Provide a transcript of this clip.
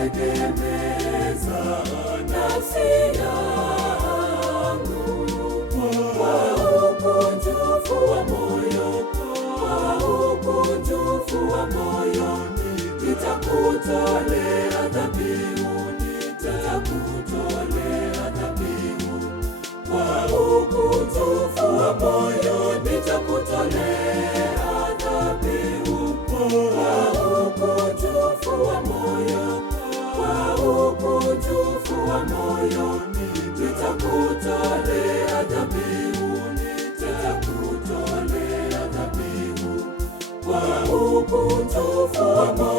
naitegemeza nafsi yangu kwa ukunjufu wa moyo, kwa ukunjufu wa moyo nitakutolea dhabihu, nitakutolea dhabihu. Kwa ukunjufu wa moyo nitakutolea dhabihu, kwa ukunjufu wa moyo, kwa ukunjufu wa moyo nitakutolea dhabihu, nitakutolea dhabihu. Kwa ukunjufu wa moyo